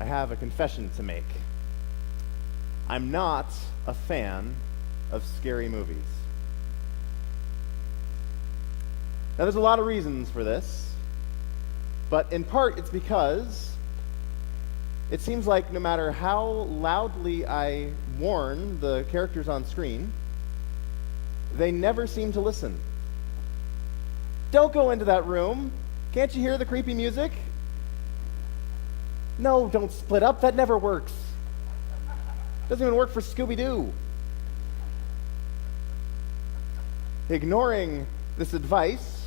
I have a confession to make. I'm not a fan of scary movies. Now, there's a lot of reasons for this, but in part it's because it seems like no matter how loudly I warn the characters on screen, they never seem to listen. Don't go into that room. Can't you hear the creepy music? No, don't split up. That never works. Doesn't even work for Scooby-Doo. Ignoring this advice,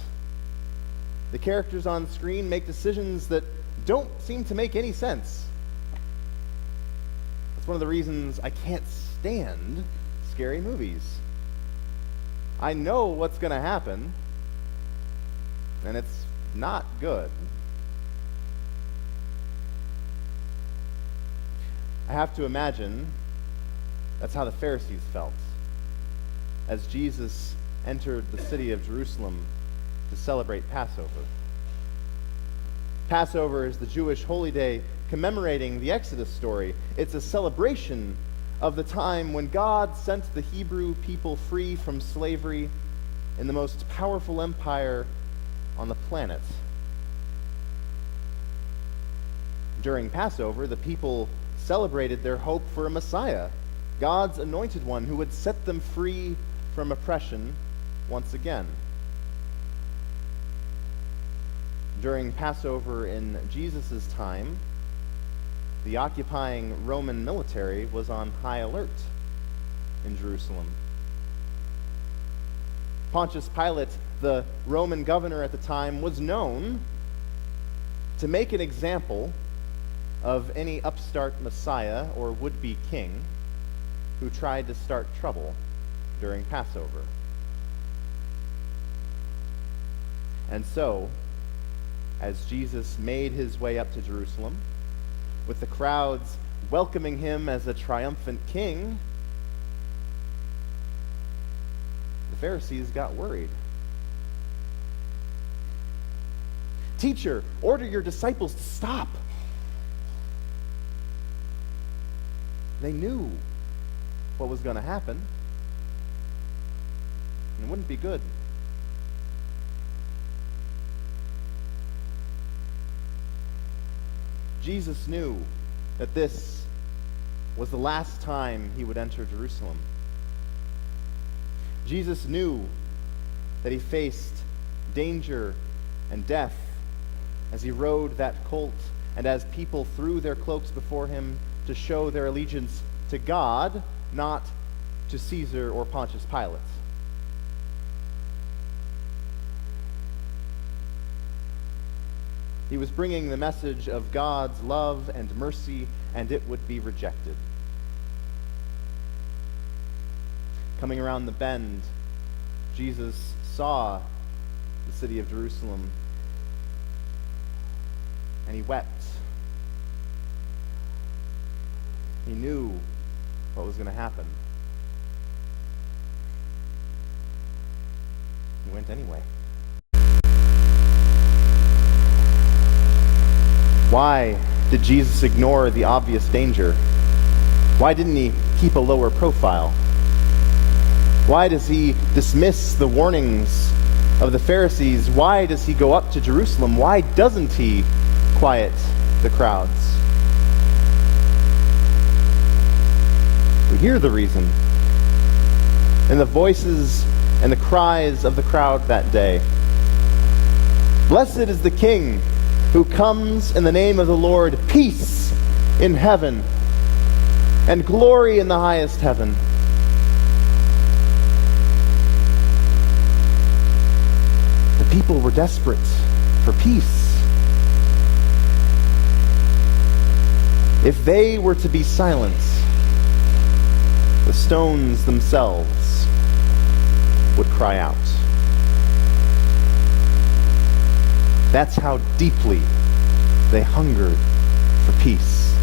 the characters on screen make decisions that don't seem to make any sense. That's one of the reasons I can't stand scary movies. I know what's going to happen, and it's not good. I have to imagine that's how the Pharisees felt as Jesus entered the city of Jerusalem to celebrate Passover. Passover is the Jewish holy day commemorating the Exodus story. It's a celebration of the time when God sent the Hebrew people free from slavery in the most powerful empire on the planet. During Passover, the people celebrated their hope for a Messiah, God's anointed one who would set them free from oppression once again. During Passover in Jesus' time, the occupying Roman military was on high alert in Jerusalem. Pontius Pilate, the Roman governor at the time, was known to make an example of any upstart Messiah or would-be king who tried to start trouble during Passover. And so, as Jesus made his way up to Jerusalem, with the crowds welcoming him as a triumphant king, the Pharisees got worried. "Teacher, order your disciples to stop." They knew what was going to happen, and it wouldn't be good. Jesus knew that this was the last time he would enter Jerusalem. Jesus knew that he faced danger and death as he rode that colt and as people threw their cloaks before him to show their allegiance to God, not to Caesar or Pontius Pilate. He was bringing the message of God's love and mercy, and it would be rejected. Coming around the bend, Jesus saw the city of Jerusalem, and he wept. He knew what was going to happen. He went anyway. Why did Jesus ignore the obvious danger? Why didn't he keep a lower profile? Why does he dismiss the warnings of the Pharisees? Why does he go up to Jerusalem? Why doesn't he quiet the crowds? We hear the reason in the voices and the cries of the crowd that day. "Blessed is the King who comes in the name of the Lord, peace in heaven and glory in the highest heaven." The people were desperate for peace. If they were to be silent, the stones themselves would cry out. That's how deeply they hungered for peace.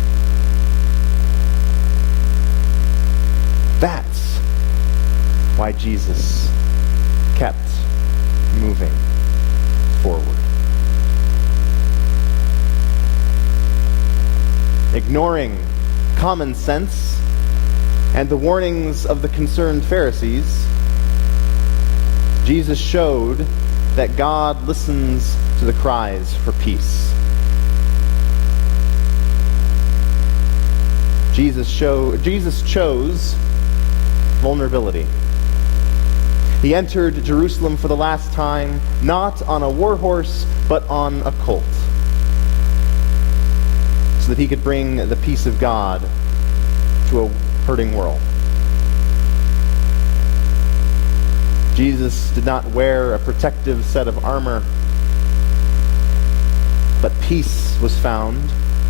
That's why Jesus kept moving forward. ignoring common sense and the warnings of the concerned Pharisees, Jesus showed that God listens to the cries for peace. Jesus chose vulnerability. He entered Jerusalem for the last time, not on a war horse, but on a colt, so that he could bring the peace of God to a hurting world. Jesus did not wear a protective set of armor, but peace was found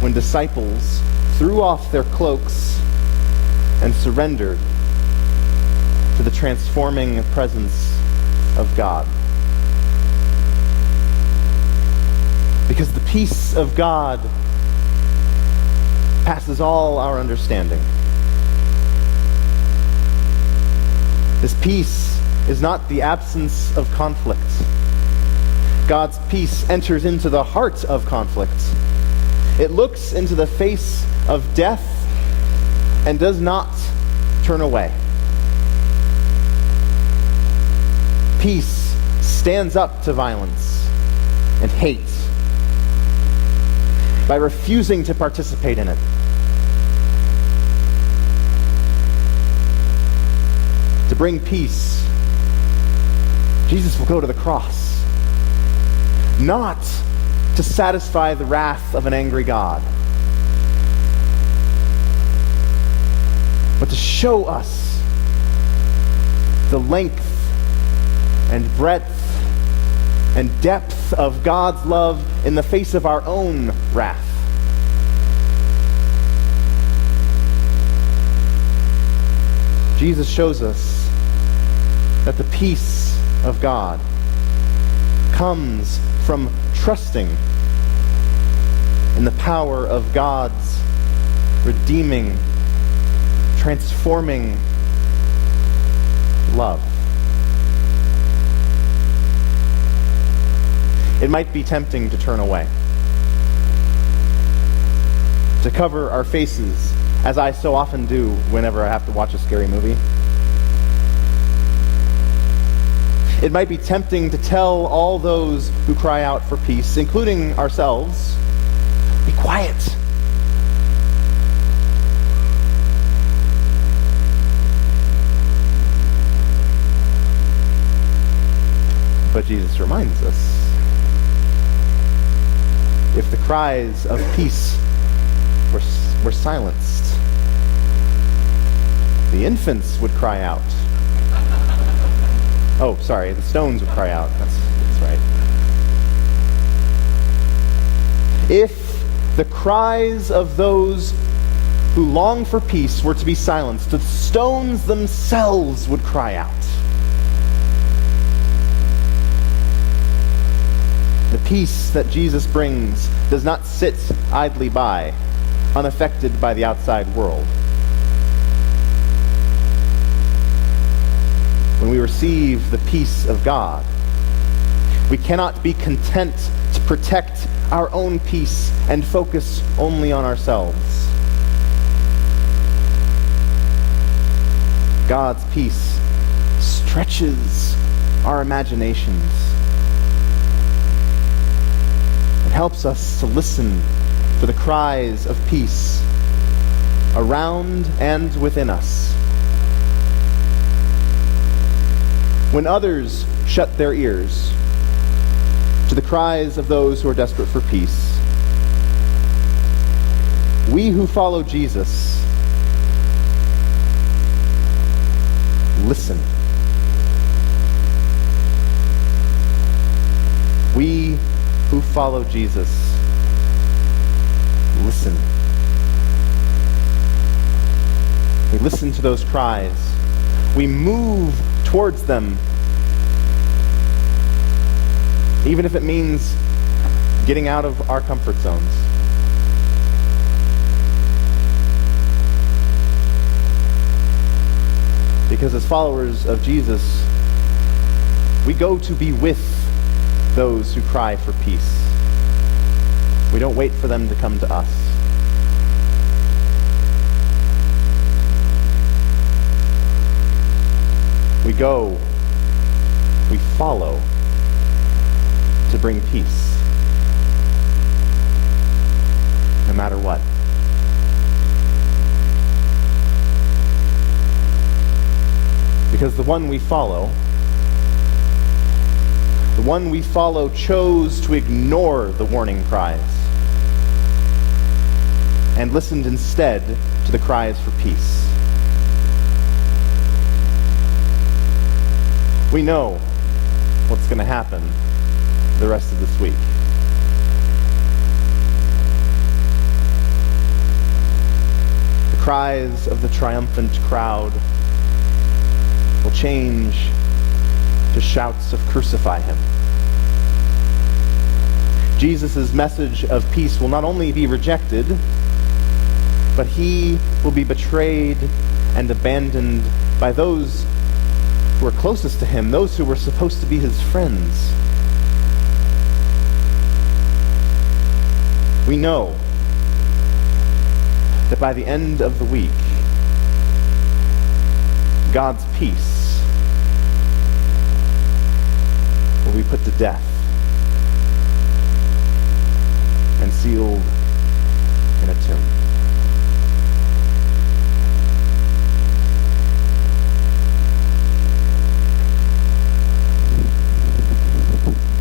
when disciples threw off their cloaks and surrendered to the transforming presence of God. Because the peace of God passes all our understanding. This peace is not the absence of conflict. God's peace enters into the heart of conflict. It looks into the face of death and does not turn away. Peace stands up to violence and hate by refusing to participate in it. To bring peace, Jesus will go to the cross, not to satisfy the wrath of an angry God, but to show us the length and breadth and depth of God's love in the face of our own wrath. Jesus shows us that the peace of God comes from trusting in the power of God's redeeming, transforming love. It might be tempting to turn away, to cover our faces, as I so often do whenever I have to watch a scary movie. It might be tempting to tell all those who cry out for peace, including ourselves, be quiet. But Jesus reminds us, if the cries of peace were silenced, the infants would cry out. Oh, sorry, the stones would cry out. That's right. If the cries of those who long for peace were to be silenced, the stones themselves would cry out. The peace that Jesus brings does not sit idly by, unaffected by the outside world. When we receive the peace of God, we cannot be content to protect our own peace and focus only on ourselves. God's peace stretches our imaginations. It helps us to listen for the cries of peace around and within us. When others shut their ears to the cries of those who are desperate for peace, we who follow Jesus listen. We who follow Jesus listen. We listen to those cries. We move towards them, even if it means getting out of our comfort zones. Because as followers of Jesus, we go to be with those who cry for peace. We don't wait for them to come to us. go, we follow to bring peace, no matter what. Because the one we follow chose to ignore the warning cries and listened instead to the cries for peace. We know what's going to happen the rest of this week. The cries of the triumphant crowd will change to shouts of crucify him. Jesus' message of peace will not only be rejected, but he will be betrayed and abandoned by those who are closest to him, those who were supposed to be his friends. We know that by the end of the week, God's peace will be put to death and sealed